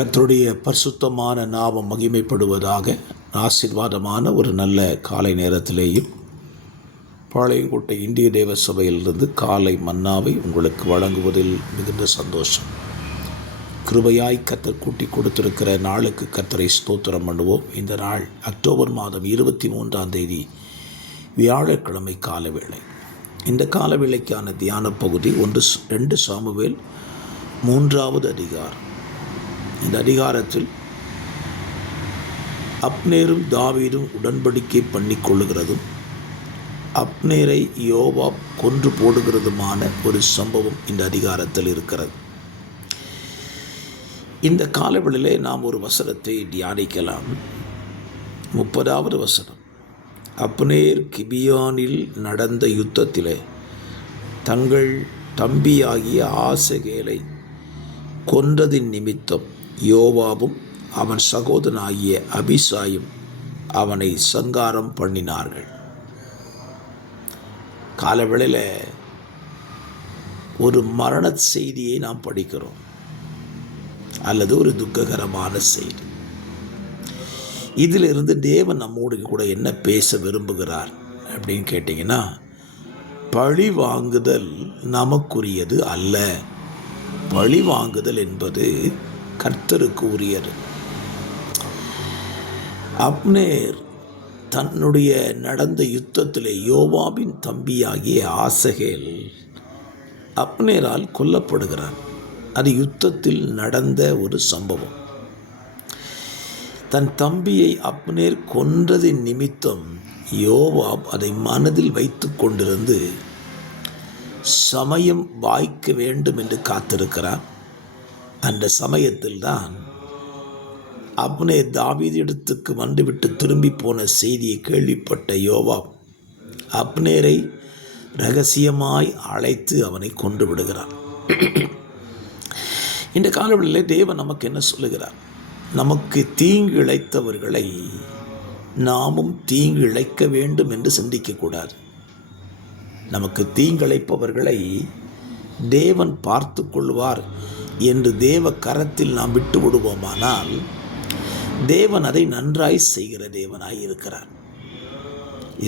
கர்த்தருடைய பரிசுத்தமான நாமம் மகிமைப்படுவதாக. ஆசீர்வாதமான ஒரு நல்ல காலை நேரத்திலேயும் பாளையங்கோட்டை இந்திய தேவ சபையிலிருந்து காலை மன்னாவை உங்களுக்கு வழங்குவதில் மிகுந்த சந்தோஷம். கிருபையாய் கர்த்தர் கூட்டி கொடுத்திருக்கிற நாளுக்கு கர்த்தரை ஸ்தோத்திரம் பண்ணுவோம். இந்த நாள் அக்டோபர் மாதம் 23 வியாழக்கிழமை காலவேளை. இந்த காலவேளைக்கான தியான பகுதி 2 சாமுவேல் 3வது அதிகாரம். இந்த அதிகாரத்தில் அப்னேரும் தாவீதும் உடன்படிக்கை பண்ணி கொள்ளுகிறதும் அப்னேரை யோவாப் கொன்று போடுகிறதுமான ஒரு சம்பவம் இந்த அதிகாரத்தில் இருக்கிறது. இந்த காலவெளியிலே நாம் ஒரு வசனத்தை தியானிக்கலாம். 30வது வசனம். அப்னேர் கிபியானில் நடந்த யுத்தத்திலே தங்கள் தம்பியாகிய ஆசகேலை கொன்றதின் நிமித்தம் யோவாபும் அவன் சகோதரனாகிய அபிசாயும் அவனை சங்காரம் பண்ணினார்கள். காலவேளையில் ஒரு மரண செய்தியை நாம் படிக்கிறோம், அல்லது ஒரு துக்ககரமான செய்தி. இதிலிருந்து தேவன் நம்மோடு கூட என்ன பேச விரும்புகிறார் அப்படின்னு கேட்டிங்கன்னா, பழி வாங்குதல் நமக்குரியது அல்ல. பழி வாங்குதல் என்பது கர்த்தருக்கு உரியது. அப்னேர் தன்னுடைய நடந்த யுத்தத்திலே யோவாபின் தம்பியாகிய ஆசகேல் அப்னேரால் கொல்லப்படுகிறான். அது யுத்தத்தில் நடந்த ஒரு சம்பவம். தன் தம்பியை அப்னேர் கொன்றதின் நிமித்தம் யோவாப் அதை மனதில் வைத்து கொண்டிருந்து சமயம் வாய்க்க வேண்டும் என்று காத்திருக்கிறார். அந்த சமயத்தில் தான் அப்னேர் தாவீதிடத்துக்கு வந்துவிட்டு திரும்பி போன செய்தியை கேள்விப்பட்ட யோவாப் அப்னேரை இரகசியமாய் அழைத்து அவனை கொன்று விடுகிறார். இந்த காலவெளியில் தேவன் நமக்கு என்ன சொல்லுகிறார்? நமக்கு தீங்கு இழைத்தவர்களை நாமும் தீங்கு இழைக்க வேண்டும் என்று சிந்திக்கக்கூடாது. நமக்கு தீங்கிழைப்பவர்களை தேவன் பார்த்து கொள்வார் என்று தேவ கரத்தில் நாம் விட்டு விடுவோமானால் தேவன் அதை நன்றாய் செய்கிற தேவனாய் இருக்கிறார்.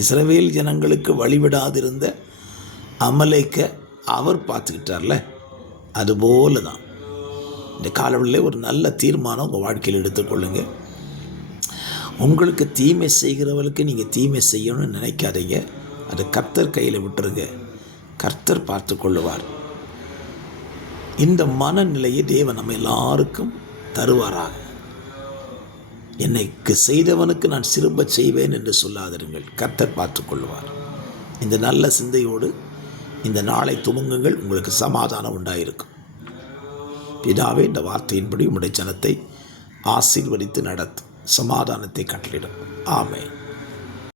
இஸ்ரவேல் ஜனங்களுக்கு வழிவிடாதிருந்த அமலேக்க அவர் பார்த்துக்கிட்டார்ல, அதுபோல தான் இந்த காலவெளியில் ஒரு நல்ல தீர்மானம் உங்கள் வாழ்க்கையில் எடுத்துக்கொள்ளுங்க. உங்களுக்கு தீமை செய்கிறவர்களுக்கு நீங்கள் தீமை செய்யணும்னு நினைக்காதீங்க. அது கர்த்தர் கையில் விட்டுருங்க, கர்த்தர் பார்த்து கொள்ளுவார். இந்த மனநிலையை தேவன் நம்ம எல்லாருக்கும் தருவாராக. என்னைக்கு செய்தவனுக்கு நான் திரும்ப செய்வேன் என்று சொல்லாதிருங்கள், கர்த்தர் பார்த்து கொள்ளுவார். இந்த நல்ல சிந்தையோடு இந்த நாளை துவங்குங்கள், உங்களுக்கு சமாதானம் உண்டாயிருக்கும். பிதாவே, இந்த வார்த்தையின்படி உம்முடைய ஜனத்தை ஆசீர்வதித்து நடத்தும், சமாதானத்தை கட்டளிடும். ஆமென்.